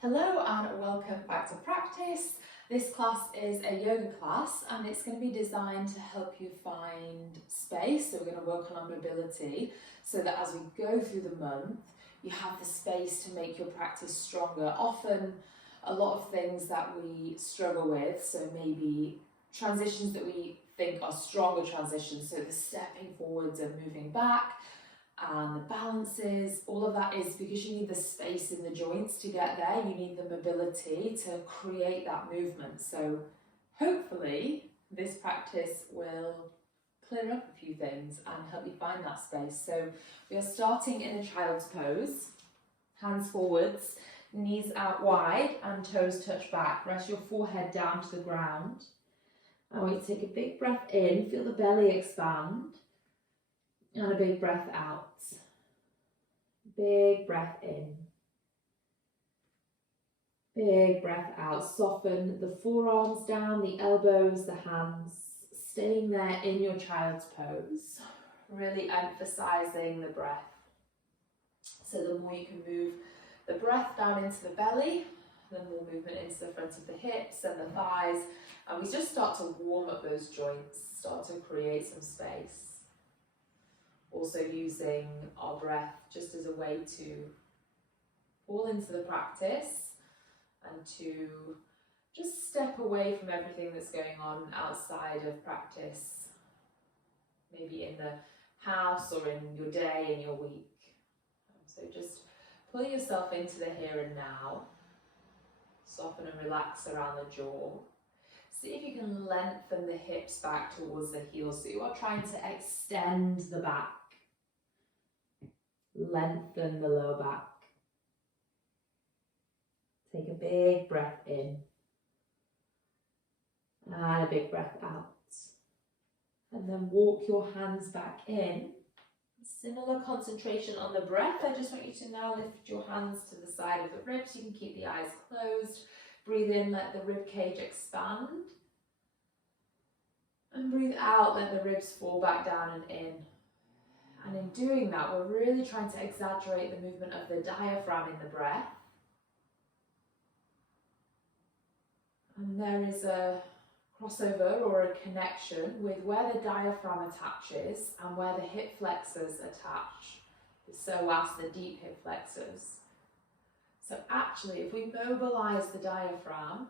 Hello and welcome back to practice. This class is a yoga class and it's going to be designed to help you find space. So we're going to work on our mobility so that as we go through the month, you have the space to make your practice stronger. Often a lot of things that we struggle with, so maybe transitions that we think are stronger transitions, so the stepping forwards and moving back, and the balances, all of that is because you need the space in the joints to get there. You need the mobility to create that movement. So hopefully this practice will clear up a few things and help you find that space. So we are starting in a child's pose, hands forwards, knees out wide and toes touch back. Rest your forehead down to the ground. I want you to take a big breath in, feel the belly expand. And a big breath out. Big breath in. Big breath out. Soften the forearms down, the elbows, the hands. Staying there in your child's pose. Really emphasizing the breath. So the more you can move the breath down into the belly, the more movement into the front of the hips and the thighs. And we just start to warm up those joints, start to create some space. Also using our breath just as a way to fall into the practice and to just step away from everything that's going on outside of practice, maybe in the house or in your day, in your week. So just pull yourself into the here and now, soften and relax around the jaw. See if you can lengthen the hips back towards the heels, so you are trying to extend the back. Lengthen the lower back. Take a big breath in. And a big breath out. And then walk your hands back in. Similar concentration on the breath. I just want you to now lift your hands to the side of the ribs. You can keep the eyes closed. Breathe in, let the rib cage expand. And breathe out, let the ribs fall back down and in. And in doing that, we're really trying to exaggerate the movement of the diaphragm in the breath. And there is a crossover or a connection with where the diaphragm attaches and where the hip flexors attach. The psoas, the deep hip flexors. So actually, if we mobilise the diaphragm,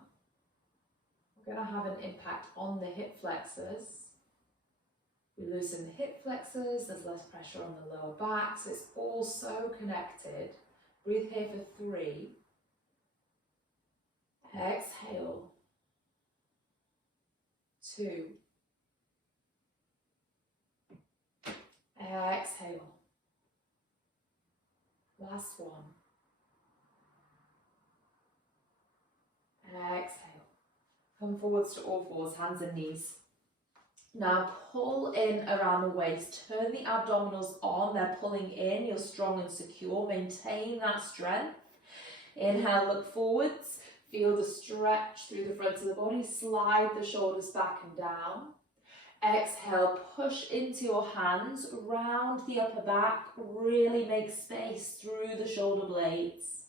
we're going to have an impact on the hip flexors. We loosen the hip flexors, there's less pressure on the lower back, so it's all so connected. Breathe here for 3. Exhale. 2. Exhale. Last one. Exhale. Come forwards to all fours, hands and knees. Now pull in around the waist, turn the abdominals on, they're pulling in, you're strong and secure, maintain that strength. Inhale, look forwards, feel the stretch through the front of the body, slide the shoulders back and down. Exhale, push into your hands, round the upper back, really make space through the shoulder blades.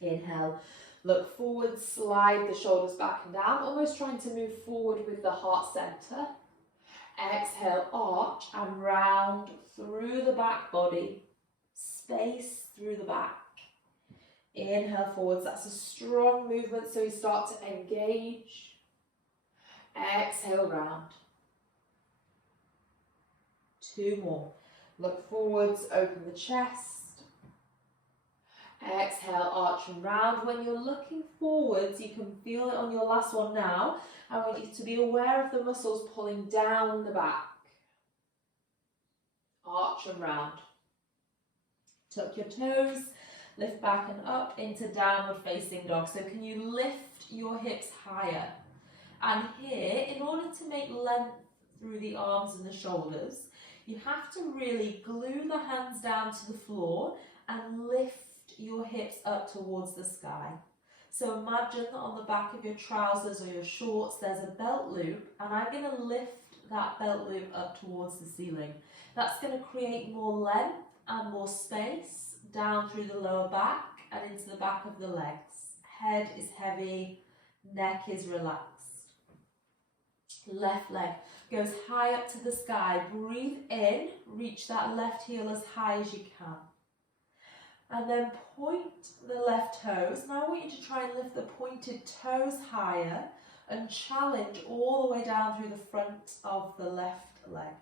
Inhale. Look forward, slide the shoulders back and down, almost trying to move forward with the heart center. Exhale, arch and round through the back body, space through the back. Inhale forwards, that's a strong movement, so we start to engage. Exhale, round. 2 more. Look forwards, open the chest. Exhale, arch and round. When you're looking forwards, you can feel it on your last one now. I want you to be aware of the muscles pulling down the back. Arch and round. Tuck your toes, lift back and up into downward facing dog. So can you lift your hips higher? And here, in order to make length through the arms and the shoulders, you have to really glue the hands down to the floor and lift your hips up towards the sky. So imagine that on the back of your trousers or your shorts there's a belt loop, and I'm going to lift that belt loop up towards the ceiling. That's going to create more length and more space down through the lower back and into the back of the legs. Head is heavy, neck is relaxed. Left leg goes high up to the sky. Breathe in, reach that left heel as high as you can. And then point the left toes. Now I want you to try and lift the pointed toes higher and challenge all the way down through the front of the left leg.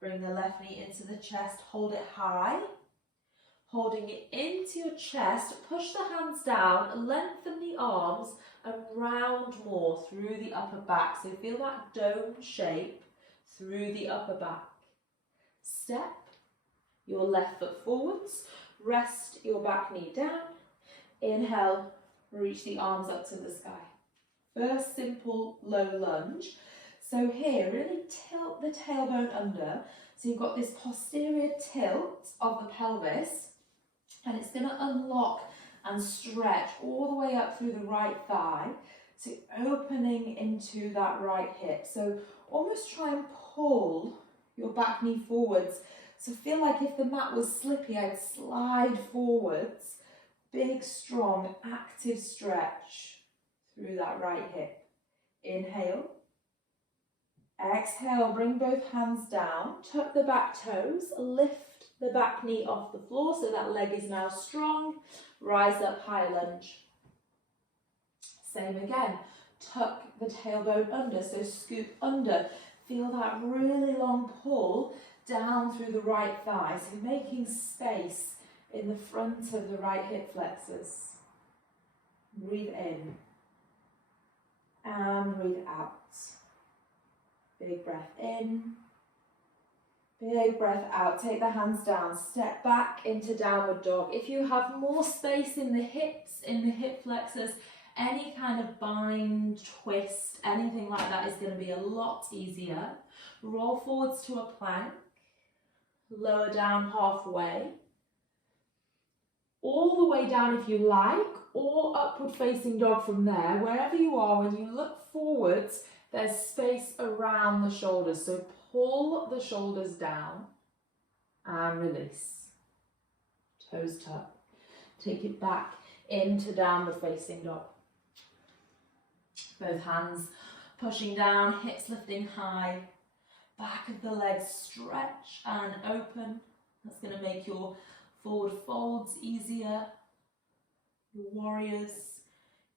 Bring the left knee into the chest, hold it high. Holding it into your chest, push the hands down, lengthen the arms and round more through the upper back. So feel that dome shape through the upper back. Step your left foot forwards, rest your back knee down. Inhale, reach the arms up to the sky. First simple low lunge. So here, really tilt the tailbone under. So you've got this posterior tilt of the pelvis. And it's going to unlock and stretch all the way up through the right thigh, so opening into that right hip. So almost try and pull your back knee forwards. So feel like if the mat was slippy, I'd slide forwards. Big, strong, active stretch through that right hip. Inhale. Exhale, bring both hands down. Tuck the back toes, lift the back knee off the floor so that leg is now strong. Rise up, high lunge. Same again. Tuck the tailbone under, so scoop under. Feel that really long pull down through the right thigh, so making space in the front of the right hip flexors. Breathe in and breathe out. Big breath in. Big breath out, take the hands down, step back into downward dog. If you have more space in the hips, in the hip flexors, any kind of bind, twist, anything like that is going to be a lot easier. Roll forwards to a plank, lower down halfway, all the way down if you like, or upward facing dog from there. Wherever you are, when you look forwards, there's space around the shoulders, so pull the shoulders down and release. Toes tuck. Take it back into downward facing dog. Both hands pushing down, hips lifting high. Back of the legs stretch and open. That's going to make your forward folds easier. Your warriors,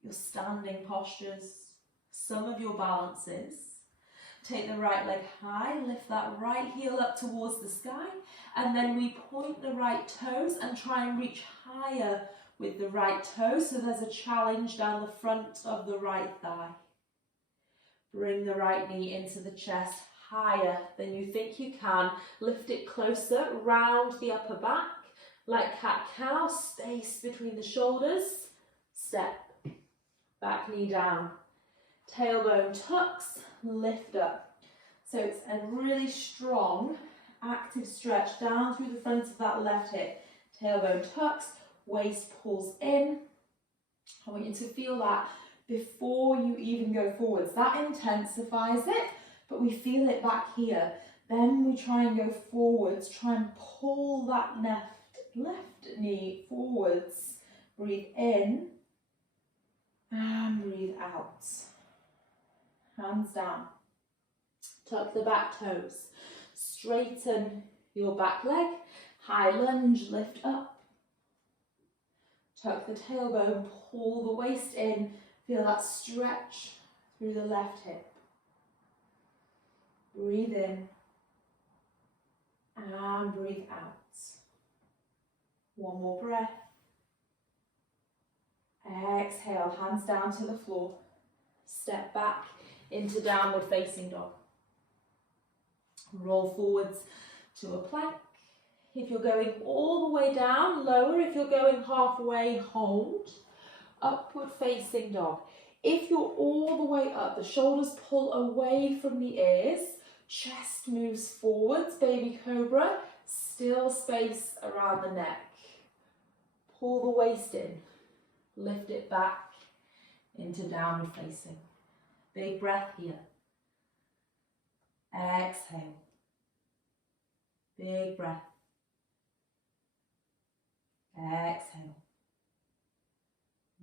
your standing postures, some of your balances. Take the right leg high, lift that right heel up towards the sky, and then we point the right toes and try and reach higher with the right toes, so there's a challenge down the front of the right thigh. Bring the right knee into the chest, higher than you think you can. Lift it closer, round the upper back, like cat-cow, space between the shoulders. Step, back knee down. Tailbone tucks, lift up. So it's a really strong, active stretch down through the front of that left hip. Tailbone tucks, waist pulls in. I want you to feel that before you even go forwards. That intensifies it, but we feel it back here. Then we try and go forwards, try and pull that left knee forwards. Breathe in and breathe out. Hands down. Tuck the back toes. Straighten your back leg. High lunge, lift up. Tuck the tailbone, pull the waist in. Feel that stretch through the left hip. Breathe in and breathe out. One more breath. Exhale, hands down to the floor. Step back into downward facing dog. Roll forwards to a plank. If you're going all the way down, lower. If you're going halfway, hold. Upward facing dog. If you're all the way up, the shoulders pull away from the ears. Chest moves forwards, baby cobra. Still space around the neck. Pull the waist in. Lift it back into downward facing. Big breath here. Exhale. Big breath. Exhale.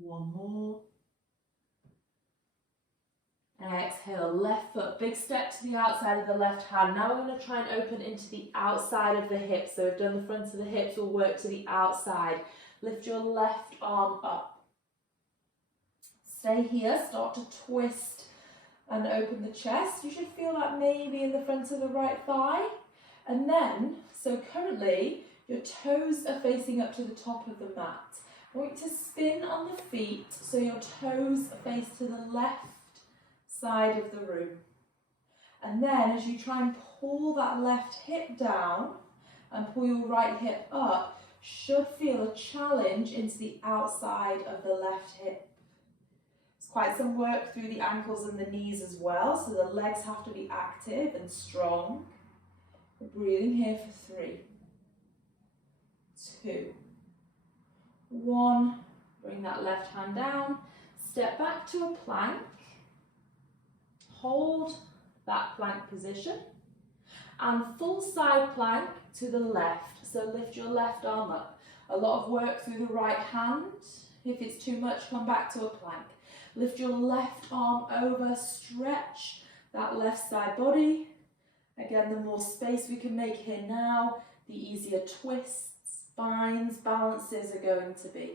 One more. Exhale, left foot, big step to the outside of the left hand. Now we're going to try and open into the outside of the hips. So we've done the front of the hips, we'll work to the outside. Lift your left arm up. Stay here, start to twist and open the chest. You should feel that maybe in the front of the right thigh. And then, so currently, your toes are facing up to the top of the mat. I want you to spin on the feet so your toes face to the left side of the room. And then as you try and pull that left hip down and pull your right hip up, should feel a challenge into the outside of the left hip. It's quite some work through the ankles and the knees as well, so the legs have to be active and strong. We're breathing here for 3, 2, 1. Bring that left hand down, step back to a plank. Hold that plank position and full side plank to the left. So lift your left arm up. A lot of work through the right hand. If it's too much, come back to a plank. Lift your left arm over, stretch that left side body. Again, the more space we can make here now, the easier twists, spines, balances are going to be.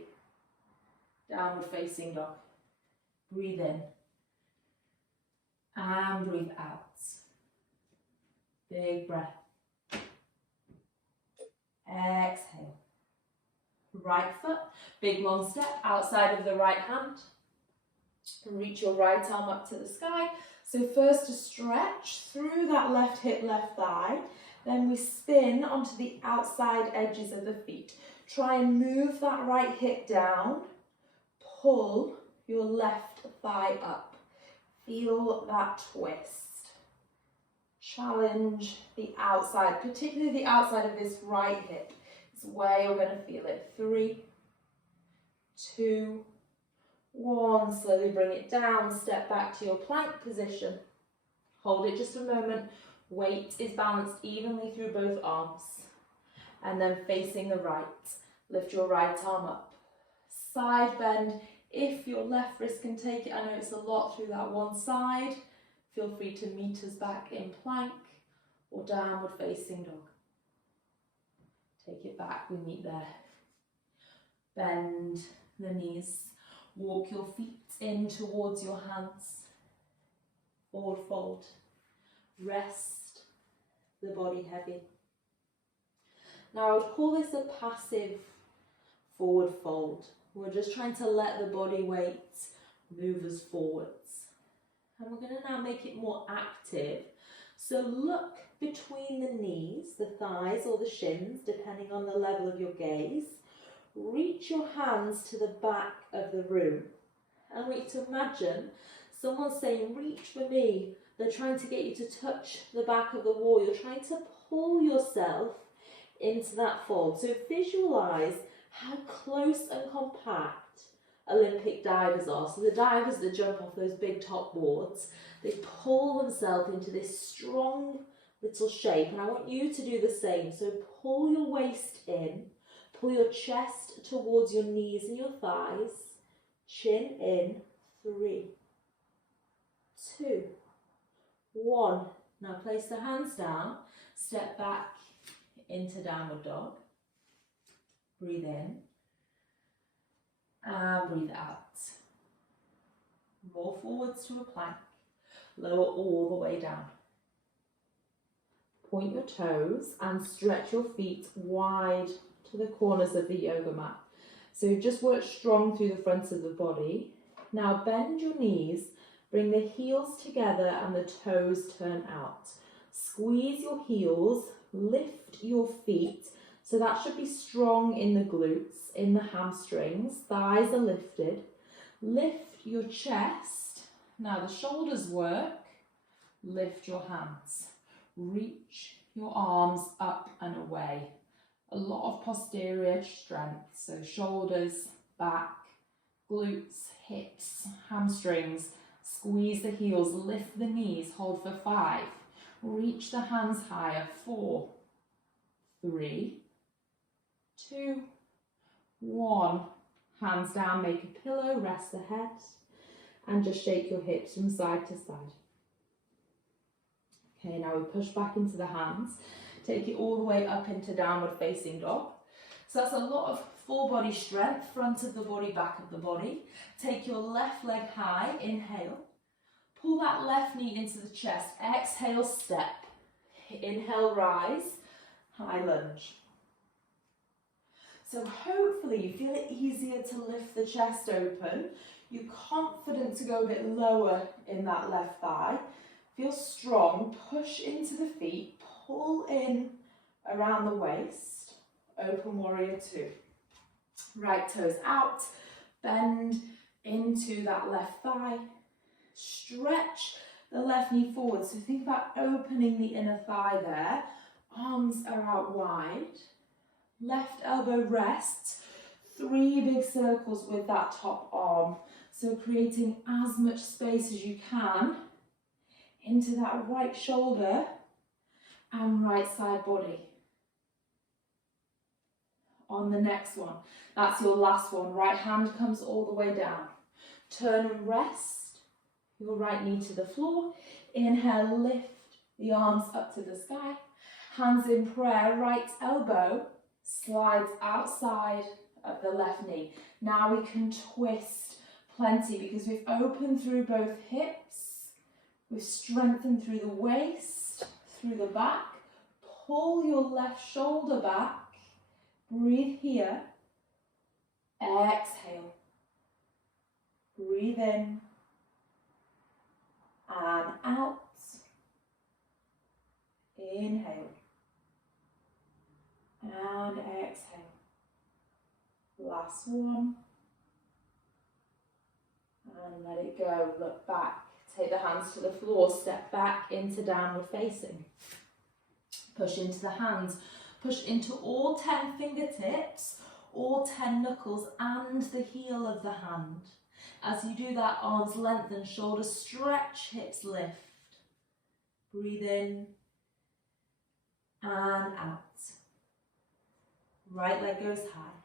Downward facing dog. Breathe in. And breathe out. Big breath. Exhale. Right foot, big long step outside of the right hand. Reach your right arm up to the sky. So first to stretch through that left hip, left thigh. Then we spin onto the outside edges of the feet. Try and move that right hip down. Pull your left thigh up. Feel that twist. Challenge the outside, particularly the outside of this right hip. It's where you're going to feel it. 3, 2, 1. Slowly bring it down. Step back to your plank position. Hold it just a moment. Weight is balanced evenly through both arms. And then facing the right. Lift your right arm up. Side bend. If your left wrist can take it, I know it's a lot through that one side. Feel free to meet us back in plank or downward facing dog. Take it back, we meet there. Bend the knees. Walk your feet in towards your hands. Forward fold. Rest the body heavy. Now I would call this a passive forward fold. We're just trying to let the body weight move us forwards. And we're going to now make it more active. So look between the knees, the thighs or the shins, depending on the level of your gaze. Reach your hands to the back of the room. And I want you to imagine someone saying, reach for me. They're trying to get you to touch the back of the wall. You're trying to pull yourself into that fold. So visualize how close and compact Olympic divers are. So the divers that jump off those big top boards, they pull themselves into this strong little shape. And I want you to do the same. So pull your waist in, pull your chest towards your knees and your thighs, chin in. 3, 2, 1. Now place the hands down, step back into downward dog. Breathe in and breathe out. Roll forwards to a plank. Lower all the way down. Point your toes and stretch your feet wide to the corners of the yoga mat. So just work strong through the front of the body. Now bend your knees, bring the heels together and the toes turn out. Squeeze your heels, lift your feet. So that should be strong in the glutes, in the hamstrings, thighs are lifted. Lift your chest. Now the shoulders work. Lift your hands. Reach your arms up and away. A lot of posterior strength. So shoulders, back, glutes, hips, hamstrings. Squeeze the heels, lift the knees, hold for 5. Reach the hands higher. 4, 3, 2, 1. Hands down, make a pillow, rest the head, and just shake your hips from side to side. Okay, now we push back into the hands. Take it all the way up into downward facing dog. So that's a lot of full body strength, front of the body, back of the body. Take your left leg high, inhale. Pull that left knee into the chest, exhale, step. Inhale, rise, high lunge. So hopefully you feel it easier to lift the chest open. You're confident to go a bit lower in that left thigh. Feel strong, push into the feet, pull in around the waist, open warrior two. Right toes out, bend into that left thigh, stretch the left knee forward. So think about opening the inner thigh there, arms are out wide, left elbow rests, 3 big circles with that top arm. So creating as much space as you can into that right shoulder and right side body. On the next one, that's your last one. Right hand comes all the way down. Turn and rest your right knee to the floor. Inhale, lift the arms up to the sky. Hands in prayer, right elbow slides outside of the left knee. Now we can twist plenty because we've opened through both hips. We've strengthened through the waist, through the back. Pull your left shoulder back. Breathe here. Exhale. Breathe in. And out. Inhale. And exhale. Last one. And let it go. Look back. Take the hands to the floor. Step back into downward facing. Push into the hands. Push into all 10 fingertips, all 10 knuckles and the heel of the hand. As you do that, arms lengthen, shoulders stretch, hips lift. Breathe in and out. Right leg goes high.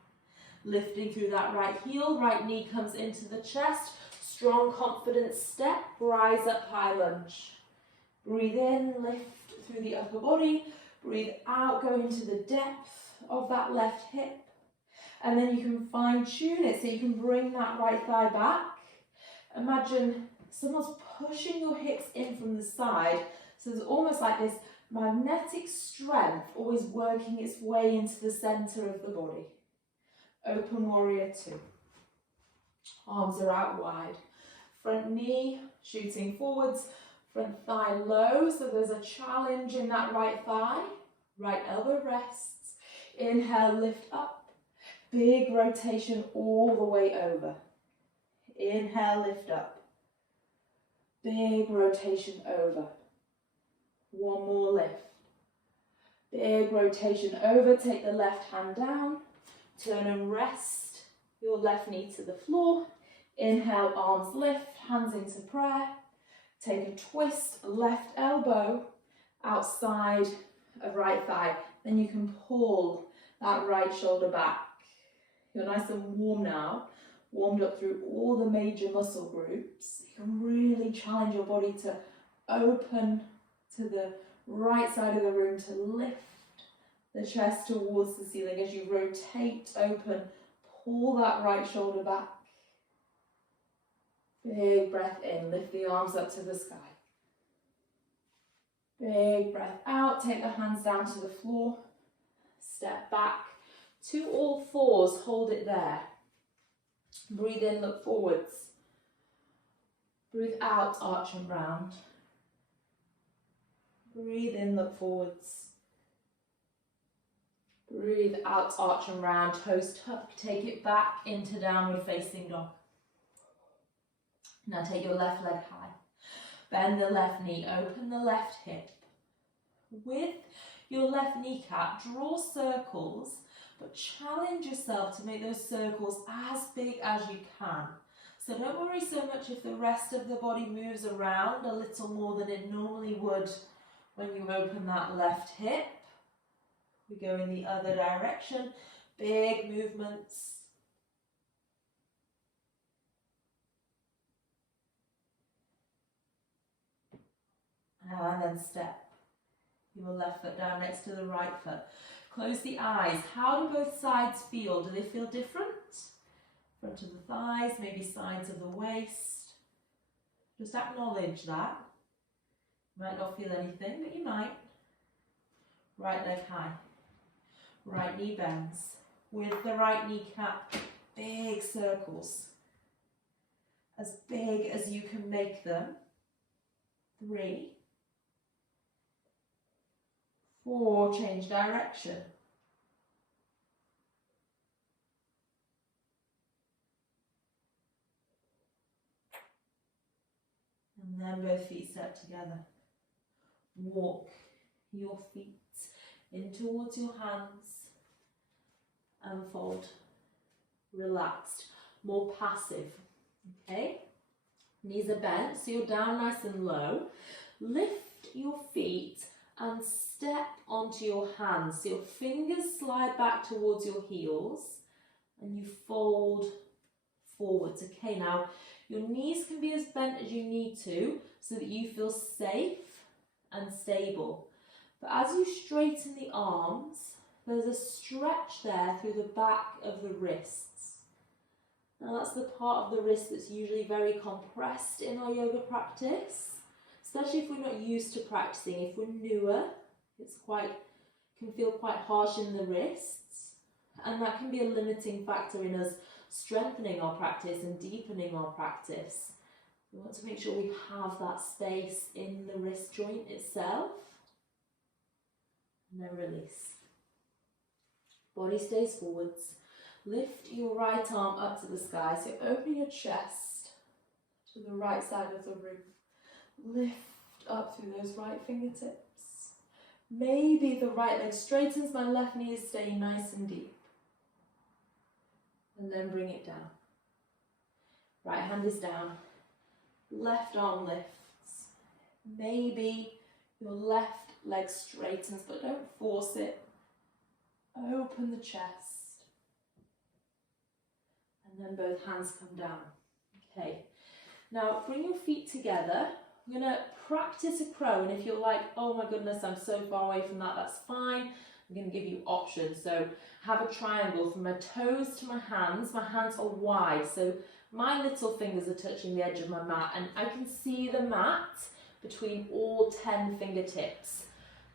Lifting through that right heel, right knee comes into the chest. Strong, confident step, rise up, high lunge. Breathe in, lift through the upper body. Breathe out, go into the depth of that left hip. And then you can fine tune it so you can bring that right thigh back. Imagine someone's pushing your hips in from the side. So there's almost like this magnetic strength always working its way into the center of the body. Open warrior two. Arms are out wide. Front knee shooting forwards. Front thigh low, so there's a challenge in that right thigh. Right elbow rests. Inhale, lift up. Big rotation all the way over. Inhale, lift up. Big rotation over. One more lift. Big rotation over. Take the left hand down. Turn and rest your left knee to the floor. Inhale, arms lift, hands into prayer. Take a twist, left elbow outside of right thigh. Then you can pull that right shoulder back. You're nice and warm now, warmed up through all the major muscle groups. You can really challenge your body to open to the right side of the room, to lift the chest towards the ceiling as you rotate open. Pull that right shoulder back. Big breath in, lift the arms up to the sky. Big breath out, take the hands down to the floor. Step back to all fours, hold it there. Breathe in, look forwards. Breathe out, arch and round. Breathe in, look forwards. Breathe out, arch and round, toes tuck, take it back into downward facing dog. Now take your left leg high. Bend the left knee, open the left hip. With your left kneecap, draw circles, but challenge yourself to make those circles as big as you can. So don't worry so much if the rest of the body moves around a little more than it normally would when you open that left hip. We go in the other direction, big movements. And then step your left foot down next to the right foot. Close the eyes. How do both sides feel? Do they feel different? Front of the thighs, maybe sides of the waist. Just acknowledge that. You might not feel anything, but you might. Right leg high. Right knee bends. With the right kneecap, big circles. As big as you can make them. 3, 4, change direction. And then both feet step together. Walk your feet in towards your hands and fold. Relaxed, more passive, okay? Knees are bent, so you're down nice and low. Lift your feet and step onto your hands. So your fingers slide back towards your heels and you fold forwards. Okay, now your knees can be as bent as you need to so that you feel safe and stable. But as you straighten the arms, there's a stretch there through the back of the wrists. Now that's the part of the wrist that's usually very compressed in our yoga practice, especially if we're not used to practicing. If we're newer, can feel quite harsh in the wrists, and that can be a limiting factor in us strengthening our practice and deepening our practice. We want to make sure we have that space in the wrist joint itself. And then release. Body stays forwards. Lift your right arm up to the sky. So open your chest to the right side of the room. Lift up through those right fingertips. Maybe the right leg straightens, my left knee is staying nice and deep. And then bring it down. Right hand is down. Left arm lifts. Maybe your left leg straightens, but don't force it. Open the chest. And then both hands come down. Okay. Now bring your feet together. We're going to practice a crow, and if you're like, oh my goodness, I'm so far away from that, that's fine. I'm going to give you options. So have a triangle from my toes to my hands. My hands are wide, so my little fingers are touching the edge of my mat, and I can see the mat between all 10 fingertips.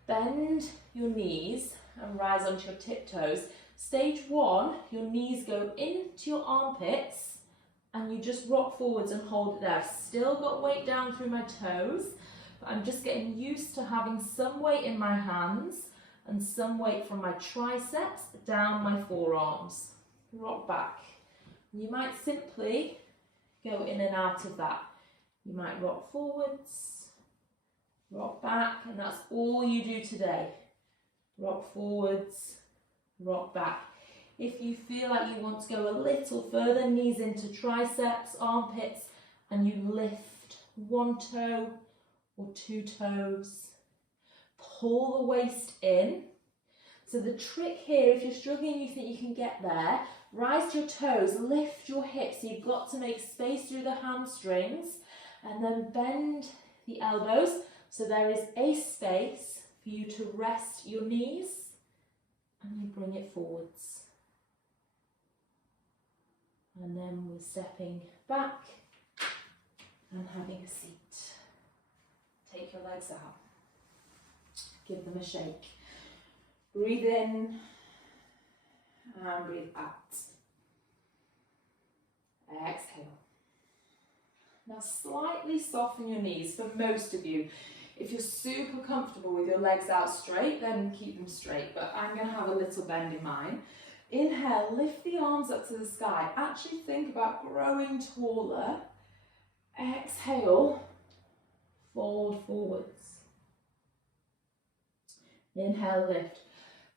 Bend your knees and rise onto your tiptoes. Stage 1, your knees go into your armpits and you just rock forwards and hold it there. I've still got weight down through my toes, but I'm just getting used to having some weight in my hands and some weight from my triceps down my forearms. Rock back. You might simply go in and out of that. You might rock forwards, rock back, and that's all you do today. Rock forwards, rock back. If you feel like you want to go a little further, knees into triceps, armpits, and you lift one toe or 2 toes. Pull the waist in. So the trick here, if you're struggling, you think you can get there, rise to your toes, lift your hips. So you've got to make space through the hamstrings, and then bend the elbows so there is a space for you to rest your knees, and you bring it forwards. And then we're stepping back and having a seat. Take your legs out. Give them a shake. Breathe in and breathe out. Exhale. Now slightly soften your knees for most of you. If you're super comfortable with your legs out straight, then keep them straight, but I'm going to have a little bend in mine. Inhale, lift the arms up to the sky. Actually think about growing taller. Exhale, fold forwards. Inhale, lift.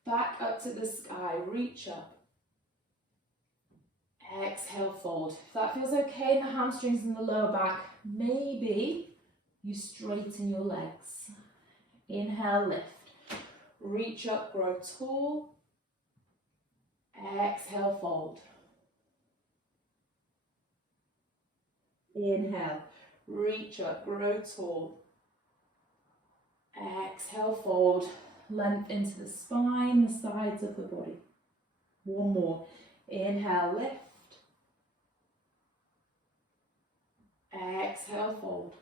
Back up to the sky, reach up. Exhale, fold. If that feels okay in the hamstrings and the lower back, maybe you straighten your legs. Inhale, lift. Reach up, grow tall. Exhale, fold. Inhale, reach up, grow tall. Exhale, fold. Length into the spine, the sides of the body. One more. Inhale, lift. Exhale, fold.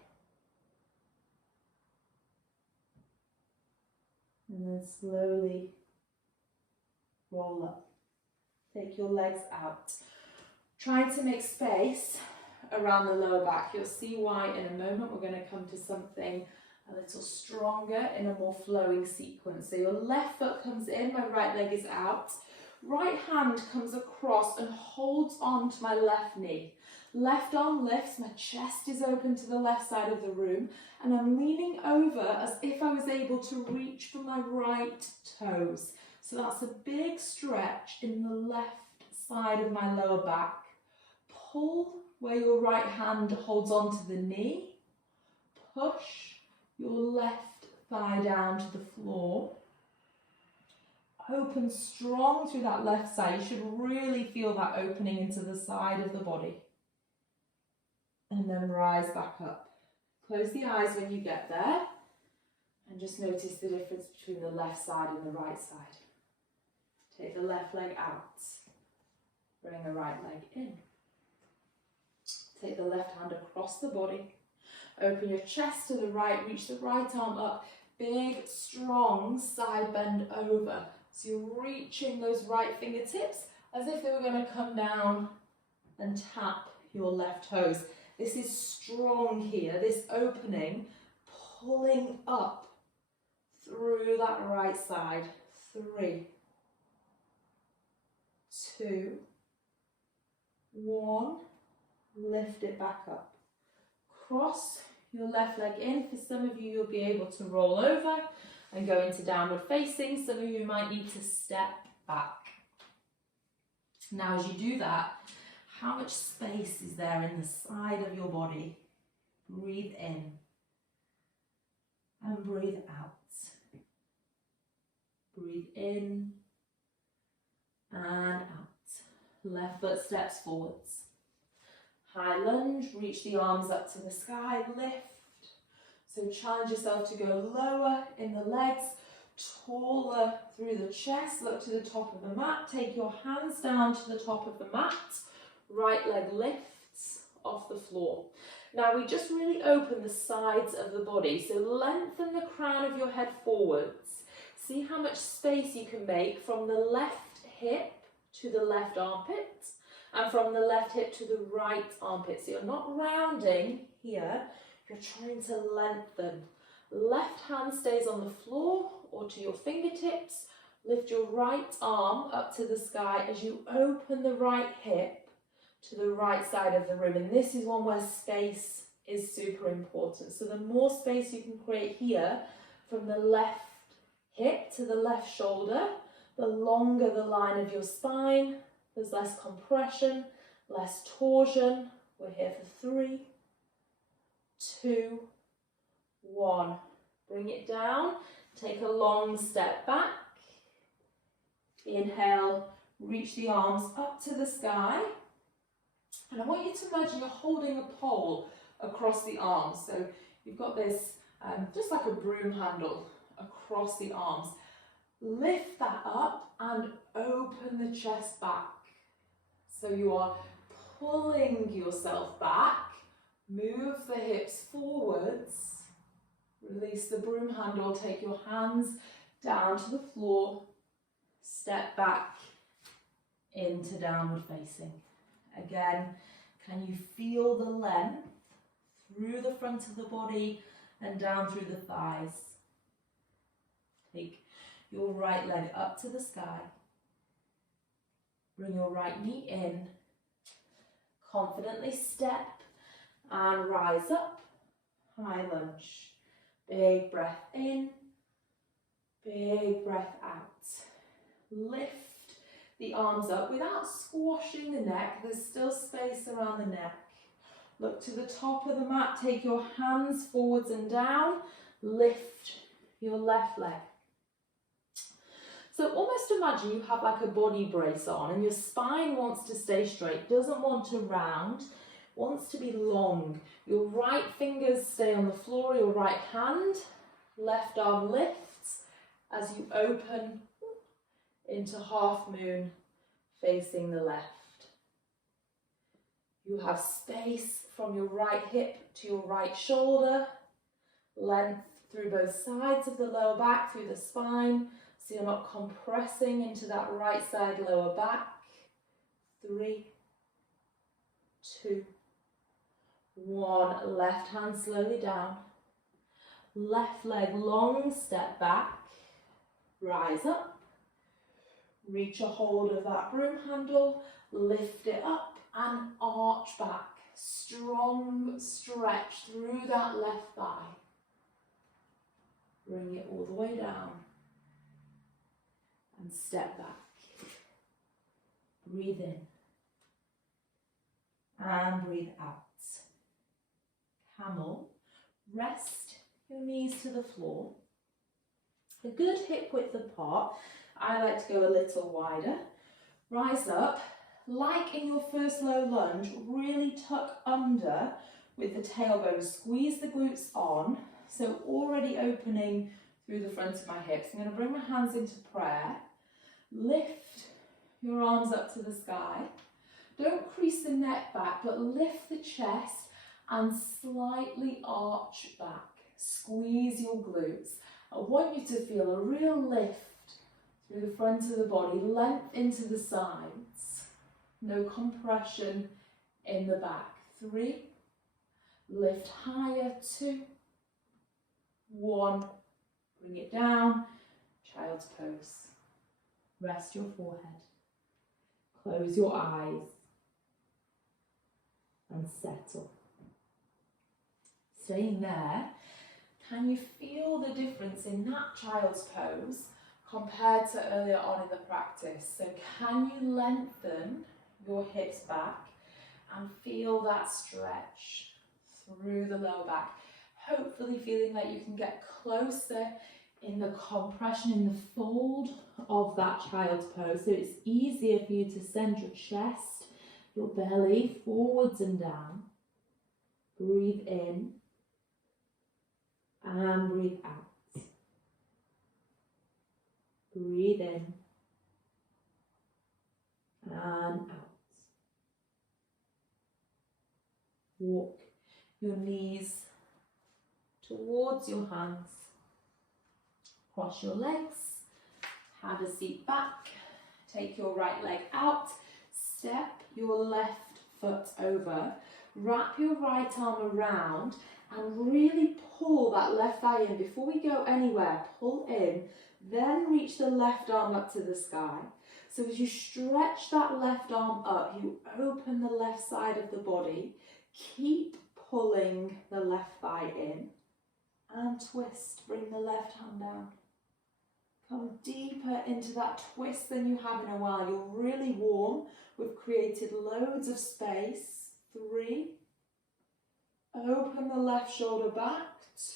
And then slowly roll up. Take your legs out. Trying to make space around the lower back. You'll see why in a moment. We're going to come to something a little stronger in a more flowing sequence. So your left foot comes in, my right leg is out. Right hand comes across and holds on to my left knee. Left arm lifts, my chest is open to the left side of the room, and I'm leaning over as if I was able to reach for my right toes. So that's a big stretch in the left side of my lower back. Pull where your right hand holds onto the knee. Push your left thigh down to the floor. Open strong through that left side. You should really feel that opening into the side of the body. And then rise back up. Close the eyes when you get there. And just notice the difference between the left side and the right side. Take the left leg out. Bring the right leg in. Take the left hand across the body. Open your chest to the right. Reach the right arm up. Big, strong side bend over. So you're reaching those right fingertips as if they were going to come down and tap your left toes. This is strong here, this opening, pulling up through that right side. 3, 2, 1. Lift it back up. Cross your left leg in. For some of you, you'll be able to roll over and go into downward facing. Some of you might need to step back. Now, as you do that, how much space is there in the side of your body? Breathe in and breathe out. Breathe in and out. Left foot steps forwards. High lunge, reach the arms up to the sky, lift. So challenge yourself to go lower in the legs, taller through the chest, look to the top of the mat, take your hands down to the top of the mat, right leg lifts off the floor. Now we just really open the sides of the body, so lengthen the crown of your head forwards. See how much space you can make from the left hip to the left armpit, and from the left hip to the right armpit. So you're not rounding here, you're trying to lengthen. Left hand stays on the floor or to your fingertips. Lift your right arm up to the sky as you open the right hip to the right side of the room. And this is one where space is super important. So the more space you can create here from the left hip to the left shoulder, the longer the line of your spine. There's less compression, less torsion. We're here for 3, 2, 1. Bring it down. Take a long step back. Inhale, reach the arms up to the sky. And I want you to imagine you're holding a pole across the arms. So you've got this, just like a broom handle across the arms. Lift that up and open the chest back. So you are pulling yourself back, move the hips forwards, release the broom handle, take your hands down to the floor, step back into downward facing. Again, can you feel the length through the front of the body and down through the thighs? Take your right leg up to the sky. Bring your right knee in. Confidently step and rise up. High lunge. Big breath in. Big breath out. Lift the arms up without squashing the neck. There's still space around the neck. Look to the top of the mat. Take your hands forwards and down. Lift your left leg. So almost imagine you have like a body brace on and your spine wants to stay straight, doesn't want to round, wants to be long. Your right fingers stay on the floor, your right hand, Left arm lifts as you open into half moon facing the left. You have space from your right hip to your right shoulder, length through both sides of the lower back, through the spine, so you're not compressing into that right side lower back. 3, 2, 1. Left hand slowly down. Left leg long step back. Rise up. Reach a hold of that broom handle. Lift it up and arch back. Strong stretch through that left thigh. Bring it all the way down. And step back. Breathe in. And breathe out. Camel. Rest your knees to the floor. A good hip width apart. I like to go a little wider. Rise up. Like in your first low lunge, really tuck under with the tailbone. Squeeze the glutes on. So already opening through the front of my hips. I'm going to bring my hands into prayer. Lift your arms up to the sky. Don't crease the neck back, but lift the chest and slightly arch back. Squeeze your glutes. I want you to feel a real lift through the front of the body, length into the sides. No compression in the back. 3, lift higher. 2, 1, bring it down, child's pose. Rest your forehead. Close your eyes and settle. Staying there, can you feel the difference in that child's pose compared to earlier on in the practice? So can you lengthen your hips back and feel that stretch through the lower back? Hopefully feeling like you can get closer in the compression, in the fold of that child's pose. So it's easier for you to send your chest, your belly forwards and down. Breathe in and breathe out. Breathe in and out. Walk your knees towards your hands. Cross your legs. Have a seat back. Take your right leg out. Step your left foot over. Wrap your right arm around and really pull that left thigh in. Before we go anywhere, pull in. Then reach the left arm up to the sky. So as you stretch that left arm up, you open the left side of the body. Keep pulling the left thigh in and twist. Bring the left hand down. Come deeper into that twist than you have in a while. You're really warm. We've created loads of space. 3. Open the left shoulder back.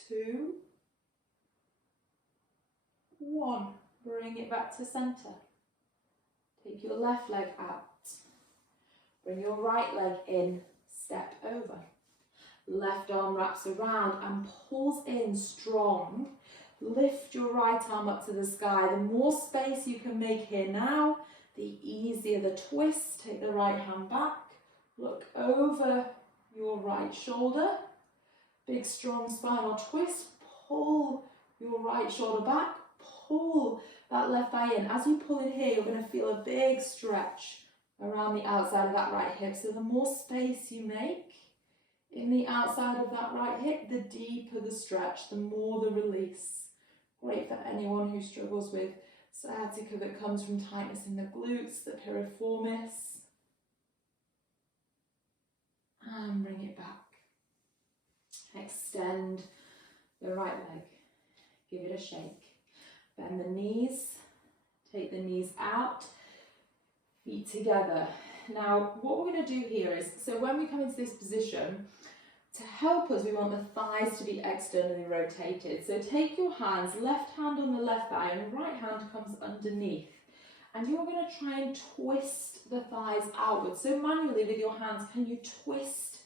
2. 1. Bring it back to center. Take your left leg out. Bring your right leg in. Step over. Left arm wraps around and pulls in strong. Lift your right arm up to the sky. The more space you can make here now, the easier the twist. Take the right hand back. Look over your right shoulder. Big strong spinal twist. Pull your right shoulder back. Pull that left thigh in. As you pull in here, you're going to feel a big stretch around the outside of that right hip. So the more space you make in the outside of that right hip, the deeper the stretch, the more the release. Great for anyone who struggles with sciatica that comes from tightness in the glutes, the piriformis. And bring it back. Extend the right leg. Give it a shake. Bend the knees. Take the knees out. Feet together. Now, what we're going to do here is, so when we come into this position, to help us, we want the thighs to be externally rotated. So take your hands, left hand on the left thigh and right hand comes underneath. And you're going to try and twist the thighs outwards. So manually with your hands, can you twist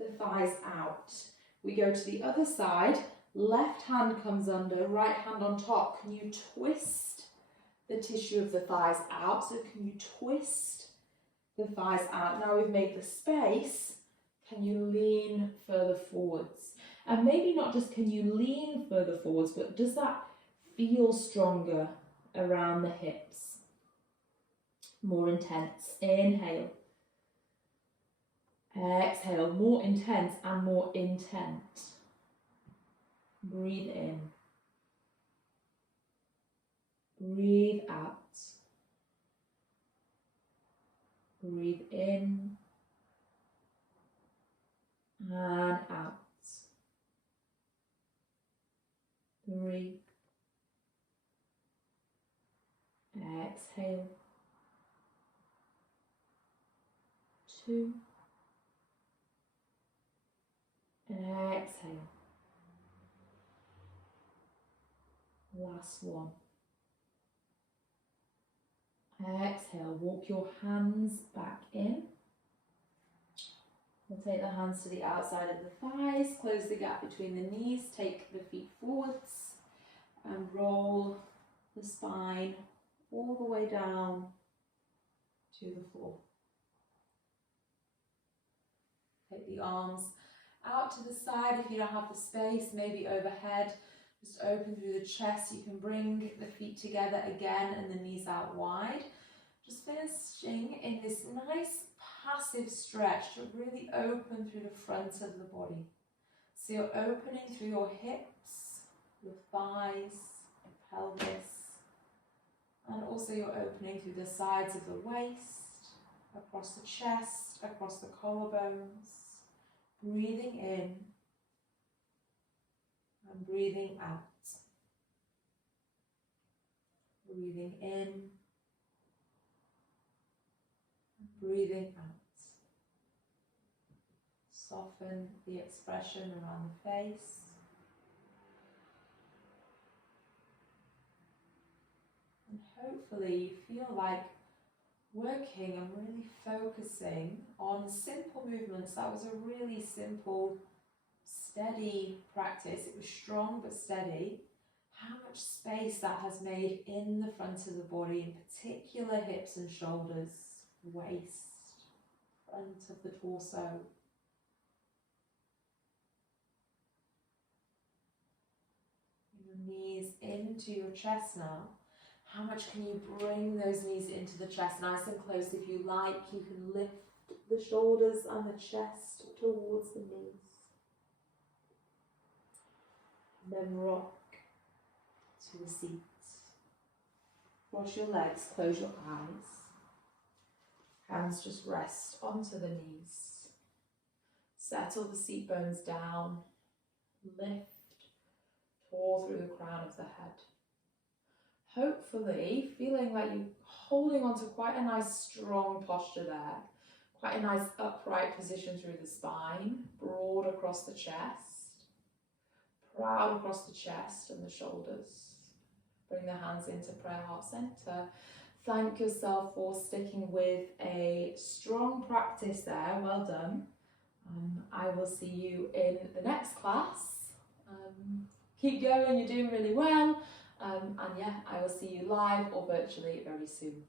the thighs out? We go to the other side Left hand comes under, right hand on top. Can you twist the tissue of the thighs out? So can you twist the thighs out? Now we've made the space, can you lean further forwards? And maybe not just can you lean further forwards, but does that feel stronger around the hips? More intense. Inhale. Exhale. More intense and more intent. Breathe in. Breathe out. Breathe in and out. 3. Exhale. 2. Exhale. Last one. Exhale, walk your hands back in. We'll take the hands to the outside of the thighs, close the gap between the knees, take the feet forwards and roll the spine all the way down to the floor. Take the arms out to the side if you don't have the space, maybe overhead. Just open through the chest. You can bring the feet together again and the knees out wide. Just finishing in this nice passive stretch to really open through the front of the body. So you're opening through your hips, your thighs, your pelvis, and also you're opening through the sides of the waist, across the chest, across the collarbones, breathing in and breathing out. Breathing in, breathing out. Soften the expression around the face. And hopefully you feel like working and really focusing on simple movements. That was a really simple, steady practice. It was strong but steady. How much space that has made in the front of the body, in particular hips and shoulders, waist, front of the torso. Your knees into your chest now. How much can you bring those knees into the chest? Nice and close if you like. You can lift the shoulders and the chest towards the knees. Then rock to the seat. Cross your legs, close your eyes. Hands just rest onto the knees. Settle the seat bones down. Lift, tall through the crown of the head. Hopefully feeling like you're holding on to quite a nice strong posture there. Quite a nice upright position through the spine. Broad across the chest. Proud across the chest and the shoulders. Bring the hands into prayer heart center. Thank yourself for sticking with a strong practice there. Well done. I will see you in the next class. Keep going, you're doing really well. And yeah, I will see you live or virtually very soon.